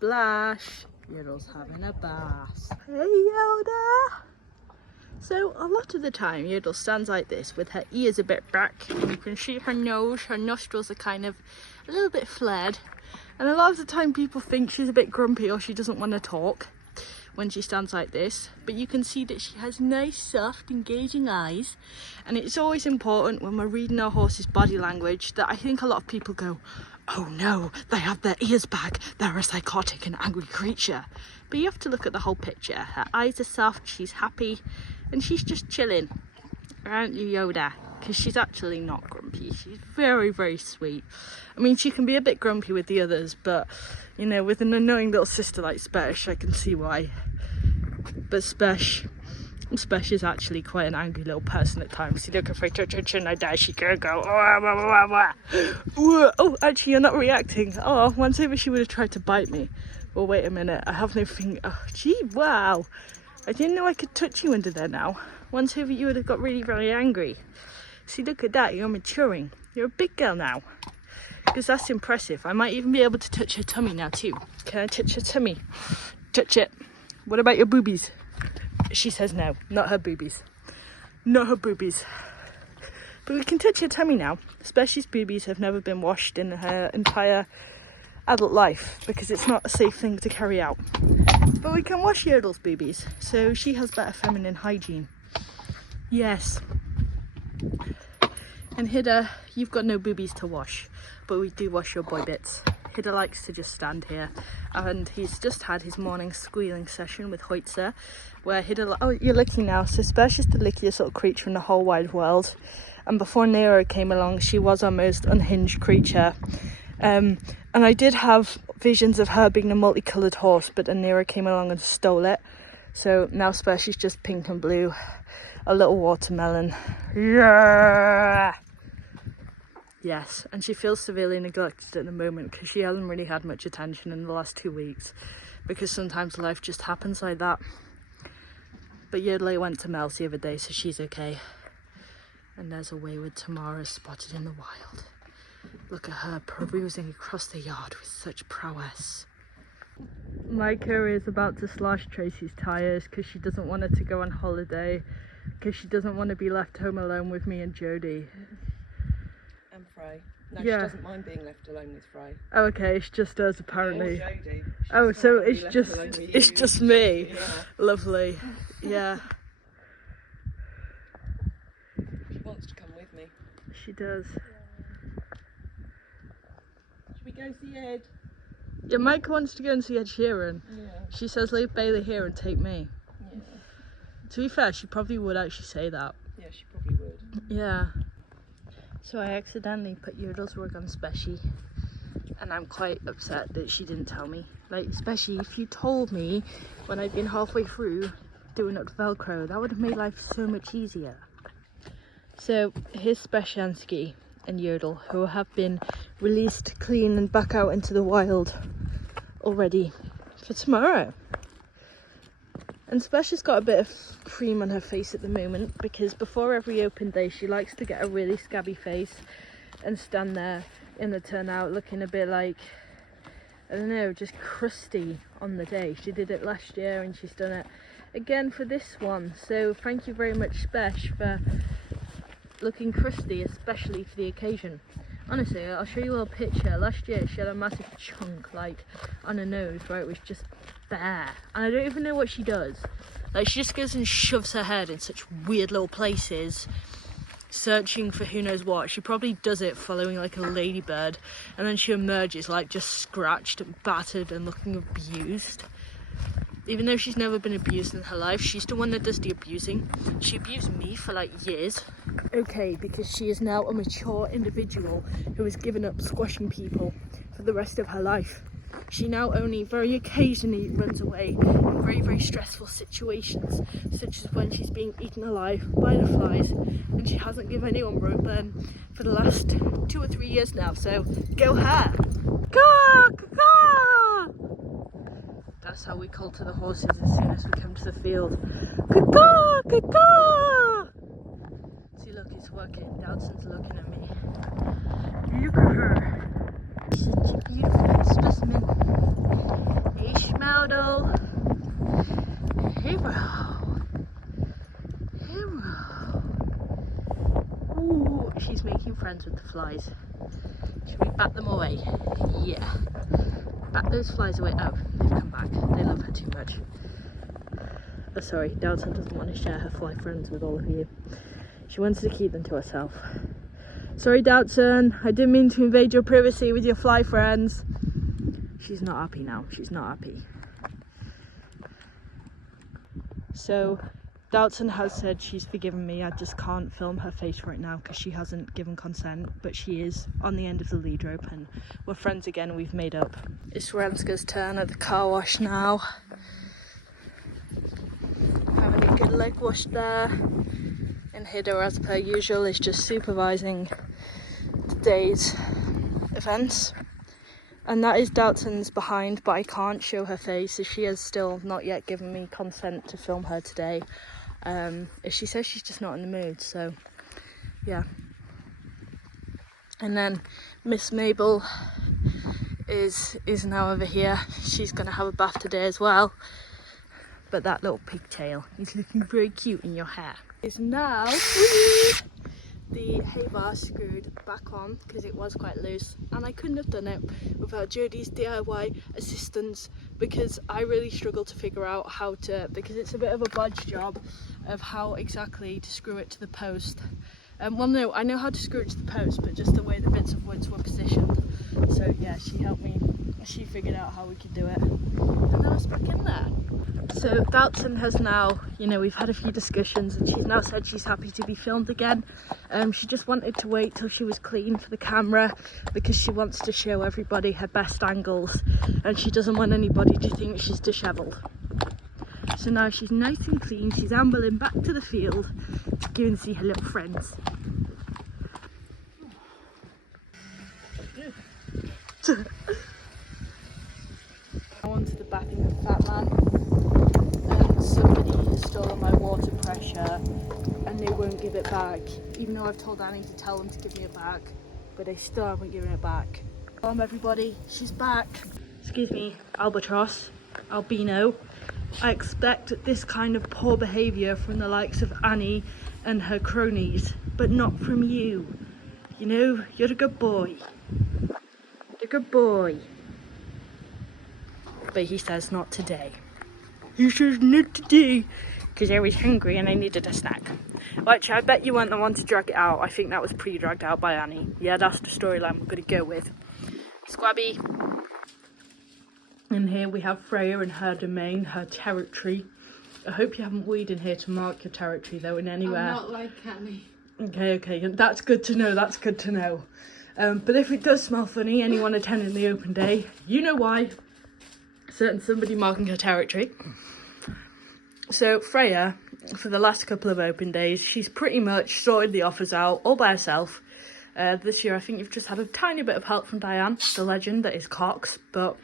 splash. Yodel's having a bath. Hey Yoda! So a lot of the time Yodel stands like this with her ears a bit back. You can see her nose, her nostrils are kind of a little bit flared. And a lot of the time people think she's a bit grumpy or she doesn't want to talk when she stands like this. But you can see that she has nice, soft, engaging eyes. And it's always important when we're reading our horse's body language that I think a lot of people go, oh no, they have their ears back, they're a psychotic and angry creature. But you have to look at the whole picture. Her eyes are soft, she's happy, and she's just chilling. Aren't you, Yoda? Because she's actually not grumpy. She's very, very sweet. I mean, she can be a bit grumpy with the others, but, you know, with an annoying little sister like Spesh, I can see why. But Spesh is actually quite an angry little person at times. See, look, if I touch her chin like that, she can go, oh, actually, you're not reacting. Oh, once over she would have tried to bite me. Well, wait a minute, I have no finger. Oh, gee, wow. I didn't know I could touch you under there now. Once over you would have got really, very angry. See, look at that, you're maturing. You're a big girl now. Because that's impressive. I might even be able to touch her tummy now too. Can I touch her tummy? Touch it. What about your boobies? She says no, not her boobies. Not her boobies. But we can touch her tummy now. Spesh's boobies have never been washed in her entire adult life because it's not a safe thing to carry out. But we can wash Yodel's boobies, so she has better feminine hygiene. Yes. And Hida, you've got no boobies to wash, but we do wash your boy bits. Hida likes to just stand here, and he's just had his morning squealing session with Hoitzer, where Hida, oh, you're licking now, so Spesh is the lickiest little creature in the whole wide world. And before Nero came along, she was our most unhinged creature. And I did have visions of her being a multicoloured horse, but then Nero came along and stole it. So now Spesh is just pink and blue, a little watermelon. Yeah! Yes, and she feels severely neglected at the moment because she hasn't really had much attention in the last 2 weeks, because sometimes life just happens like that. But Yodel went to Mel's the other day, so she's okay. And there's a wayward Tamara spotted in the wild. Look at her perusing across the yard with such prowess. Micah is about to slash Tracy's tyres because she doesn't want her to go on holiday, because she doesn't want to be left home alone with me and Jodie. And Frey. No, yeah. She doesn't mind being left alone with Frey. Oh, okay, it's just us apparently. Yeah, Jodie. Oh, so it's just me. Yeah. Lovely. Yeah. She wants to come with me. She does. Should we go see Ed? Yeah, Micah wants to go and see Ed Sheeran. Yeah. She says leave Bailey here and take me. Yeah. To be fair, she probably would actually say that. Yeah, she probably would. Yeah. So I accidentally put Yodel's rug on Speshy, and I'm quite upset that she didn't tell me. Like, Speshy, if you told me when I'd been halfway through doing up Velcro, that would have made life so much easier. So here's Speshansky and Yodel, who have been released clean and back out into the wild already for tomorrow. And Spesh has got a bit of cream on her face at the moment because before every open day she likes to get a really scabby face and stand there in the turnout looking a bit like, I don't know, just crusty on the day. She did it last year and she's done it again for this one. So thank you very much, Spesh, for looking crusty, especially for the occasion. Honestly, I'll show you a little picture. Last year she had a massive chunk like on her nose where it was just bare, and I don't even know what she does. Like, she just goes and shoves her head in such weird little places searching for who knows what. She probably does it following like a ladybird, and then she emerges like just scratched and battered and looking abused. Even though she's never been abused in her life, she's the one that does the abusing. She abused me for like years. Okay, because she is now a mature individual who has given up squashing people for the rest of her life. She now only very occasionally runs away in very, very stressful situations, such as when she's being eaten alive by the flies, and she hasn't given anyone rope burn for the last 2 or 3 years now, so go her! Caw, caw! That's how we call to the horses as soon as we come to the field. Caw, caw! See, look, it's working. Dowdson's looking at me. Look at her. Such a beautiful specimen. Dowdle. Hero. Hero. Ooh, she's making friends with the flies. Should we bat them away? Yeah. Bat those flies away. Oh, they've come back. They love her too much. Oh, sorry, Dowdle doesn't want to share her fly friends with all of you. She wants to keep them to herself. Sorry, Dowdle, I didn't mean to invade your privacy with your fly friends. She's not happy now. She's not happy. So, Dowdle has said she's forgiven me. I just can't film her face right now because she hasn't given consent, but she is on the end of the lead rope and we're friends again. We've made up. It's Renska's turn at the car wash now. Having a good leg wash there. And Hiddo, as per usual, is just supervising today's events. And that is Dowdle's behind, but I can't show her face as she has still not yet given me consent to film her today. As she says she's just not in the mood, so yeah. And then Miss Mabel is now over here. She's gonna have a bath today as well. But that little pigtail is looking very cute in your hair. Is now the hay bar screwed back on because it was quite loose, and I couldn't have done it without Jodie's DIY assistance because I really struggle to figure out how to, because it's a bit of a budge job of how exactly to screw it to the post. Well, no, I know how to screw it to the post, but just the way the bits of wood were positioned. So yeah, she helped me. She figured out how we could do it, and now it's back in there. So Dowdle has now, you know, we've had a few discussions and she's now said she's happy to be filmed again. She just wanted to wait till she was clean for the camera because she wants to show everybody her best angles and she doesn't want anybody to think she's dishevelled. So now she's nice and clean, she's ambling back to the field to go and see her little friends. I wanted the backing of Fat Man. Somebody has stolen my water pressure and they won't give it back, even though I've told Annie to tell them to give me it back, but they still haven't given it back. Everybody, she's back. Excuse me, albatross, albino. I expect this kind of poor behaviour from the likes of Annie and her cronies, but not from you. You know, you're a good boy. You're a good boy. But he says not today. He says not today because I was hungry and I needed a snack. Which I bet you weren't the one to drag it out. I think that was pre-dragged out by Annie. Yeah, that's the storyline we're going to go with. Squabby. And here we have Freya in her domain, her territory. I hope you haven't weed in here to mark your territory though in anywhere. I'm not like Annie. Okay, that's good to know, that's good to know. But if it does smell funny, anyone attending the open day, you know why. Certain somebody marking her territory. So Freya, for the last couple of open days, she's pretty much sorted the offers out all by herself. This year I think you've just had a tiny bit of help from Diane, the legend that is Cox, but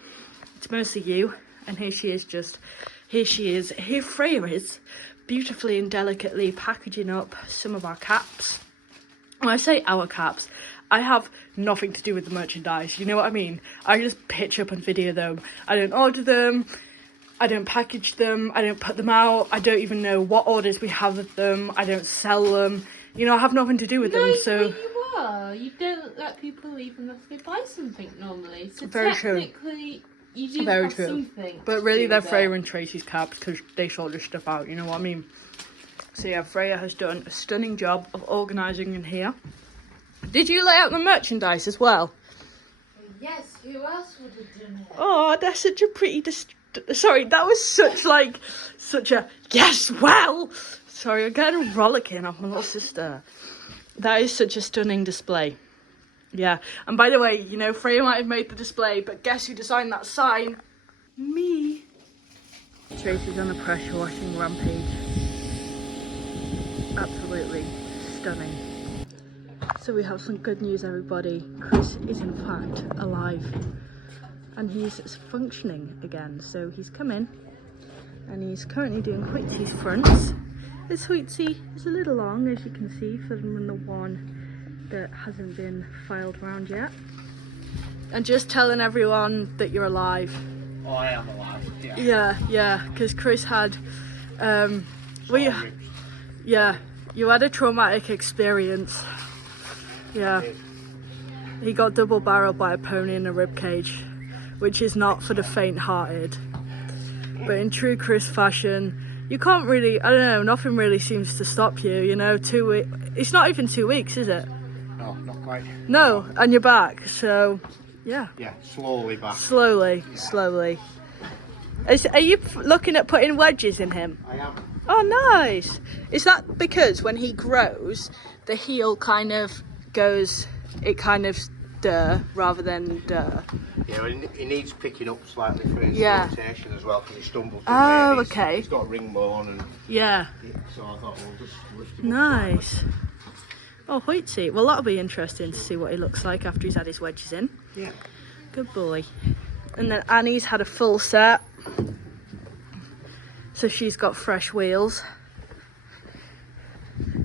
it's mostly you. And here she is, here Freya is, beautifully and delicately packaging up some of our caps. When I say our caps, I have nothing to do with the merchandise, you know what I mean? I just pitch up and video them. I don't order them, I don't package them, I don't put them out, I don't even know what orders we have of them, I don't sell them. You know, I have nothing to do with them, so... But you are. You don't let people leave unless they buy something normally. So Very true. technically, you do Very have true. something. But really they're to do with Freya it. and Tracy's caps because they sort their stuff out, you know what I mean? So yeah, Freya has done a stunning job of organising in here. Did you lay out the merchandise as well? Yes, who else would have done it? Oh, that's such a pretty... Sorry, that was such a... Yes, well! Sorry, I'm getting rollicking off my little sister. That is such a stunning display. Yeah, and by the way, you know, Freya might have made the display, but guess who designed that sign? Me. Tracy's on a pressure washing rampage. Absolutely stunning. So we have some good news, everybody. Chris is in fact alive and he's functioning again. So he's come in and he's currently doing Hoytsy's fronts. This Hoytsy is a little long, as you can see, from the one that hasn't been filed around yet. And just telling everyone that you're alive. Oh, I am alive. Yeah, because Chris had, you had a traumatic experience. Yeah, he got double barreled by a pony in a rib cage, which is not for the faint-hearted. But in true Chris fashion, you can't really, I don't know, nothing really seems to stop you, you know. It's not even 2 weeks, is it? No, not quite. No, and you're back, so yeah. Yeah, slowly back. Slowly. Are you looking at putting wedges in him? I am. Oh, nice. Is that because when he grows, the heel kind of goes, it kind of rather than duh? Yeah, well, he needs picking up slightly for his rotation as well, because he stumbles. Oh, okay. He's got a ring bone and yeah. So I thought we'll just lift him Nice. Oh, hoitsy. Well, that'll be interesting to see what he looks like after he's had his wedges in. Yeah. Good boy. And then Annie's had a full set. So she's got fresh wheels.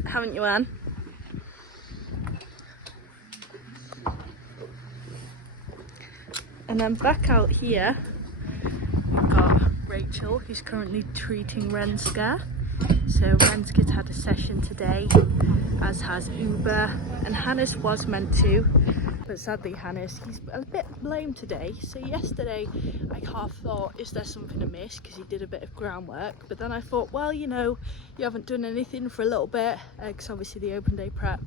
Haven't you, Anne? And then back out here, we've got Rachel, who's currently treating Renska. So Renska's had a session today, as has Uber, and Hannes was meant to, but sadly Hannes, he's a bit lame today. So yesterday I half thought, is there something amiss, because he did a bit of groundwork, but then I thought, well, you know, you haven't done anything for a little bit, because obviously the open day prep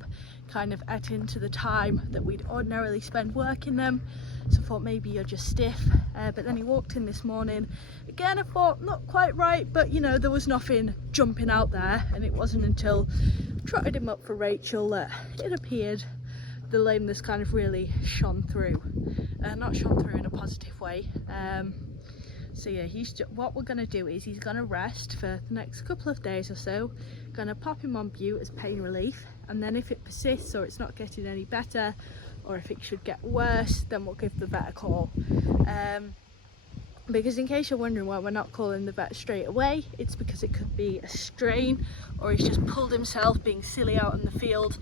kind of ate into the time that we'd ordinarily spend working them. So I thought maybe you're just stiff, but then he walked in this morning. Again, I thought not quite right, but you know, there was nothing jumping out there, and it wasn't until I trotted him up for Rachel that it appeared the lameness kind of really shone through. Not shone through in a positive way. So yeah, what we're going to do is he's going to rest for the next couple of days or so. Going to pop him on Bute as pain relief, and then if it persists or it's not getting any better, or if it should get worse, then we'll give the vet a call. Because in case you're wondering why we're not calling the vet straight away, it's because it could be a strain, or he's just pulled himself being silly out in the field,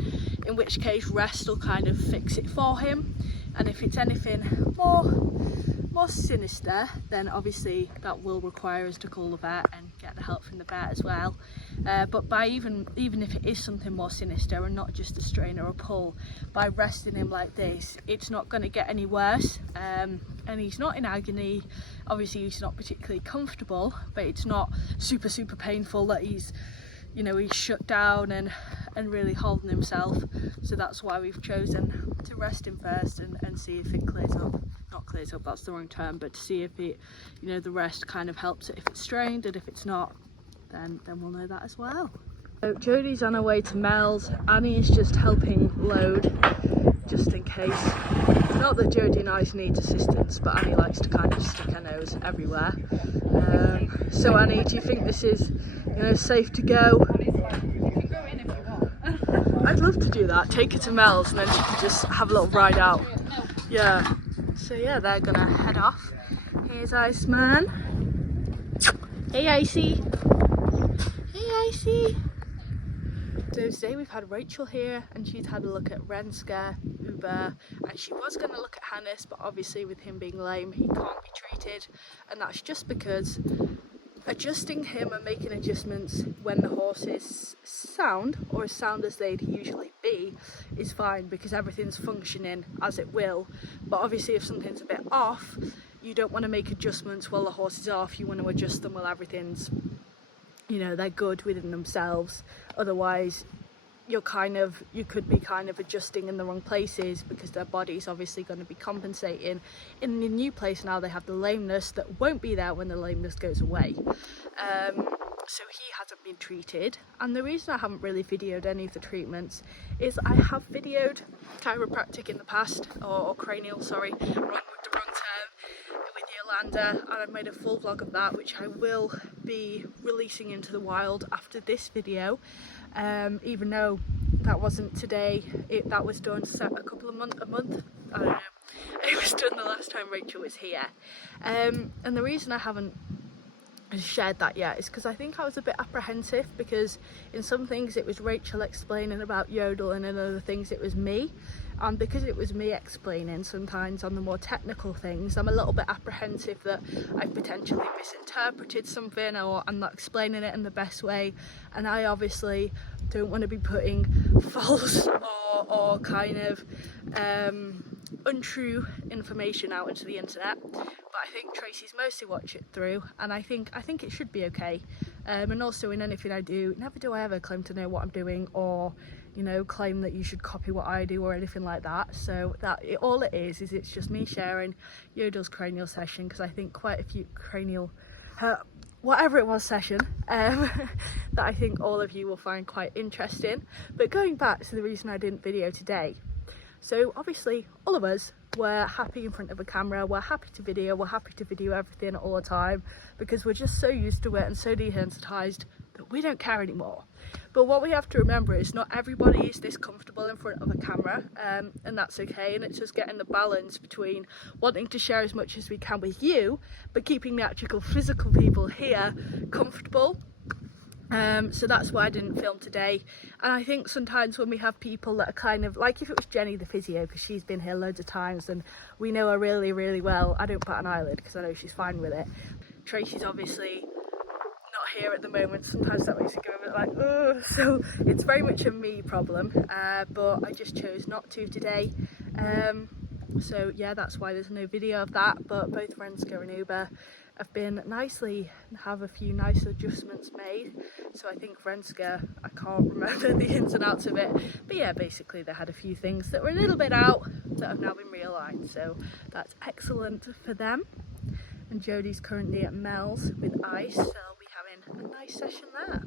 in which case rest will kind of fix it for him. And if it's anything more sinister, then obviously that will require us to call the vet and get the help from the vet as well. But by even if it is something more sinister and not just a strain or a pull, by resting him like this, it's not going to get any worse. And he's not in agony. Obviously he's not particularly comfortable, but it's not super painful that he's, you know, he's shut down and really holding himself. So that's why we've chosen to rest him first and see if it clears up. Not clears up, that's the wrong term, but to see if it, you know, the rest kind of helps it if it's strained, and if it's not, then we'll know that as well. So Jodie's on her way to Mel's. Annie is just helping load, just in case. Not that Jodie and I need assistance, but Annie likes to kind of stick her nose everywhere. So Annie, do you think this is, you know, safe to go? I'd love to do that. Take her to Mel's and then she could just have a little ride out. Yeah. So yeah, they're gonna head off. Here's Iceman. Hey Icy. Hey Icy. So today we've had Rachel here, and she's had a look at Renska, Uber, and she was going to look at Hannes, but obviously with him being lame he can't be treated, and that's just because adjusting him and making adjustments when the horse is sound, or as sound as they'd usually be, is fine because everything's functioning as it will. But obviously if something's a bit off, you don't want to make adjustments while the horse is off. You want to adjust them while everything's, you know, they're good within themselves. Otherwise you could be kind of adjusting in the wrong places, because their body's obviously going to be compensating in the new place. Now they have the lameness that won't be there when the lameness goes away. So he hasn't been treated, and the reason I haven't really videoed any of the treatments is I have videoed chiropractic in the past, or cranial, sorry, the wrong term, with Yolanda, and I've made a full vlog of that, which I will be releasing into the wild after this video. Even though that wasn't today, that was done a month, I don't know, it was done the last time Rachel was here. And the reason I haven't shared that yet is because I think I was a bit apprehensive, because in some things it was Rachel explaining about yodeling, and other things it was me. and because it was me explaining sometimes on the more technical things, I'm a little bit apprehensive that I've potentially misinterpreted something or I'm not explaining it in the best way, and I obviously don't want to be putting false or kind of untrue information out into the internet. But I think Tracy's mostly watched it through, and I think it should be okay. And also in anything I do, never do I ever claim to know what I'm doing, or you know, claim that you should copy what I do or anything like that. So all it is it's just me sharing Yodel's cranial session, because I think quite a few cranial whatever it was session that I think all of you will find quite interesting. But going back to the reason I didn't video today, so obviously all of us were happy in front of a camera, we're happy to video everything all the time, because we're just so used to it and so desensitized that we don't care anymore. But what we have to remember is not everybody is this comfortable in front of a camera, and that's okay, and it's just getting the balance between wanting to share as much as we can with you but keeping the actual physical people here comfortable. So that's why I didn't film today. And I think sometimes when we have people that are kind of like, if it was Jenny the physio, because she's been here loads of times and we know her really, really well, I don't bat an eyelid because I know she's fine with it. Tracy's obviously not here at the moment, sometimes that makes it go a bit like, oh, so it's very much a me problem, but I just chose not to today. So yeah, that's why there's no video of that. But both Renska and Uber have been have a few nice adjustments made. So I think Renska, I can't remember the ins and outs of it, but yeah, basically they had a few things that were a little bit out that have now been realigned, so that's excellent for them. And Jodie's currently at Mel's with Ice, so I'll be having a nice session there.